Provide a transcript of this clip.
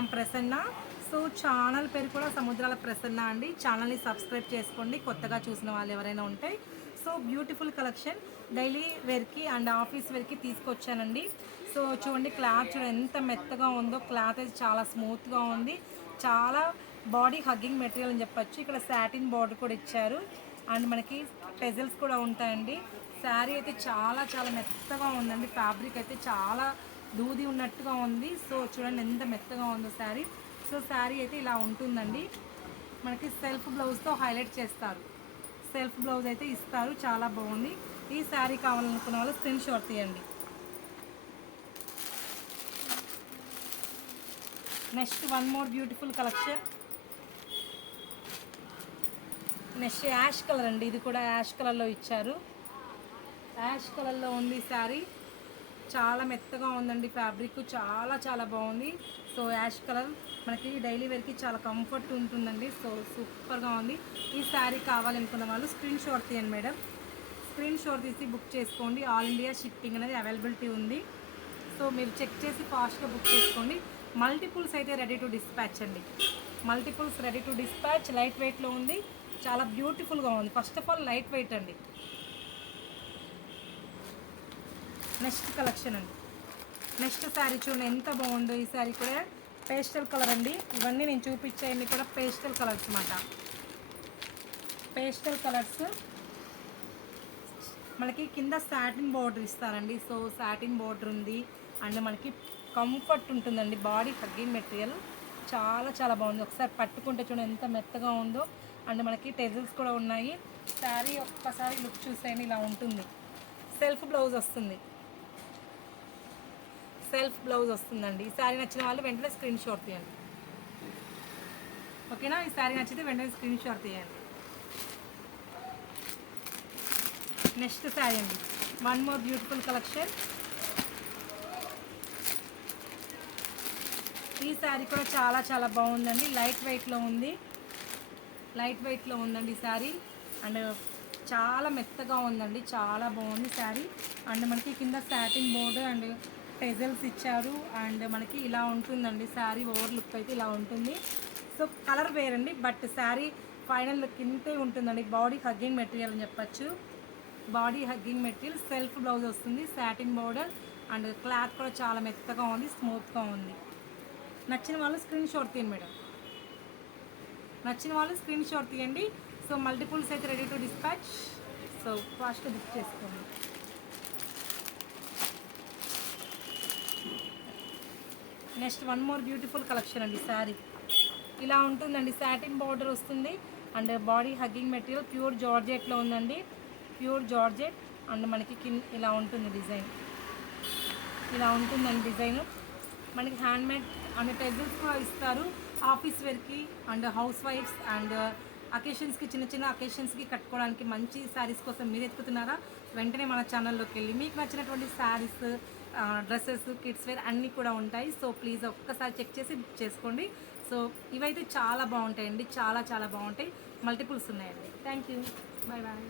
I'm Prasanna. So channel పేరు కూడా సముద్రాల ప్రసన్న అండి. ఛానల్ని సబ్స్క్రైబ్ చేసుకోండి కొత్తగా చూసిన వాళ్ళు ఎవరైనా ఉంటే. సో బ్యూటిఫుల్ కలెక్షన్ డైలీ వేర్కి అండ్ ఆఫీస్ వేర్కి తీసుకొచ్చానండి. సో చూడండి క్లాత్ చూడండి ఎంత మెత్తగా ఉందో. క్లాత్ అయితే చాలా స్మూత్గా ఉంది. చాలా బాడీ హగ్గింగ్ మెటీరియల్ అని చెప్పొచ్చు. ఇక్కడ సాటిన్ బార్డర్ కూడా ఇచ్చారు అండ్ మనకి టెజల్స్ కూడా ఉంటాయండి. శారీ అయితే చాలా చాలా మెత్తగా ఉందండి. ఫ్యాబ్రిక్ అయితే చాలా దూది ఉన్నట్టుగా ఉంది. సో చూడండి ఎంత మెత్తగా ఉందో శారీ. సో శారీ అయితే ఇలా ఉంటుందండి. మనకి సెల్ఫ్ బ్లౌజ్తో హైలైట్ చేస్తారు. సెల్ఫ్ బ్లౌజ్ అయితే ఇస్తారు. చాలా బాగుంది. ఈ శారీ కావాలనుకున్న వాళ్ళు స్క్రీన్ షాట్ తీయండి. Next one more beautiful collection. Next ash colour అండి. ఇది కూడా యాష్ కలర్లో ఇచ్చారు. యాష్ కలర్లో ఉంది శారీ. చాలా మెత్తగా ఉందండి. ఫ్యాబ్రిక్ చాలా చాలా బాగుంది. సో యాష్ కలర్ మనకి డైలీ వేర్కి చాలా కంఫర్ట్ ఉంటుందండి. సో సూపర్గా ఉంది. ఈ శారీ కావాలనుకున్న వాళ్ళు స్క్రీన్ షాట్ తీయండి మేడం. స్క్రీన్ షాట్ తీసి బుక్ చేసుకోండి. ఆల్ ఇండియా షిప్పింగ్ అనేది అవైలబిలిటీ ఉంది. సో మీరు చెక్ చేసి ఫాస్ట్గా బుక్ చేసుకోండి. మల్టిపుల్స్ అయితే రెడీ టు డిస్పాచ్ అండి. Multiples ready to dispatch. Light వెయిట్లో ఉంది. చాలా బ్యూటిఫుల్గా ఉంది. First of all light weight అండి. నెక్స్ట్ కలెక్షన్ అండి. నెక్స్ట్ శారీ చూడండి ఎంత బాగుందో. ఈ శారీ కూడా పేస్టల్ కలర్ అండి. ఇవన్నీ నేను చూపించేవన్నీ కూడా పేస్టల్ కలర్స్ అన్నమాట. పేస్టల్ కలర్స్ మనకి కింద సాటిన్ బార్డర్ ఇస్తారండి. సో సాటిన్ బార్డర్ ఉంది అండ్ మనకి కంఫర్ట్ ఉంటుందండి. బాడీ హగ్గింగ్ మెటీరియల్ చాలా చాలా బాగుంది. ఒకసారి పట్టుకుంటే చూడండి ఎంత మెత్తగా ఉందో. అండ్ మనకి టెజల్స్ కూడా ఉన్నాయి. శారీ ఒక్కసారి లుక్ చూసేయండి ఇలా ఉంటుంది. సెల్ఫ్ బ్లౌజ్ వస్తుంది. సెల్ఫ్ బ్లౌజ్ వస్తుందండి. ఈ శారీ నచ్చిన వాళ్ళు వెంటనే స్క్రీన్ షాట్ తీయండి. ఓకేనా. ఈ శారీ నచ్చితే వెంటనే స్క్రీన్ షాట్ తీయండి. నెక్స్ట్ శారీ అండి. One more beautiful collection. ఈ శారీ కూడా చాలా చాలా బాగుందండి. లైట్ వెయిట్లో ఉంది. లైట్ వెయిట్లో ఉందండి ఈ శారీ అండ్ చాలా మెత్తగా ఉందండి. చాలా బాగుంది శారీ. అండ్ మనకి కింద సాటిన్ బోర్డర్ అండ్ టెజల్స్ ఇచ్చారు అండ్ మనకి ఇలా ఉంటుందండి. శారీ ఓవర్ లుక్ అయితే ఇలా ఉంటుంది. సో కలర్ వేరండి బట్ శారీ ఫైనల్ లుక్ ఇంతే ఉంటుందండి. బాడీ హగ్గింగ్ మెటీరియల్ అని చెప్పచ్చు. Body hugging material. Self blouse వస్తుంది. సాటిన్ బోర్డర్ అండ్ క్లాత్ కూడా చాలా మెత్తగా ఉంది. స్మూత్గా ఉంది. నచ్చిన వాళ్ళు స్క్రీన్ షాట్ తీయండి మేడం. నచ్చిన వాళ్ళు స్క్రీన్ షాట్ తీయండి. సో మల్టిపుల్స్ అయితే రెడీ టు డిస్పాచ్. సో ఫాస్ట్గా బుక్ చేసుకోండి. Next one more beautiful collection అండి. శారీ ఇలా ఉంటుందండి. సాటిన్ బార్డర్ వస్తుంది and body hugging material pure జార్జెట్లో ఉందండి. ప్యూర్ జార్జెట్ అండ్ మనకి ఇలా ఉంటుంది డిజైన్. ఇలా ఉంటుందండి డిజైన్. మనకి హ్యాండ్మేడ్ అండ్ టెజల్స్ కూడా ఇస్తారు. ఆఫీస్ వేర్కి అండ్ హౌస్ వైఫ్స్ అండ్ అకేషన్స్కి చిన్న చిన్న అకేషన్స్కి కట్టుకోవడానికి మంచి శారీస్ కోసం మీరు ఎత్తుకుతున్నారా వెంటనే మన ఛానల్లోకి వెళ్ళి మీకు నచ్చినటువంటి శారీస్ డ్రెస్సెస్ కిడ్స్ వేర్ అన్నీ కూడా ఉంటాయి. సో ప్లీజ్ ఒక్కసారి చెక్ చేసి బుక్ చేసుకోండి. సో ఇవైతే చాలా బాగుంటాయండి. చాలా చాలా బాగుంటాయి. మల్టిపుల్స్ ఉన్నాయండి. Thank you. Bye bye.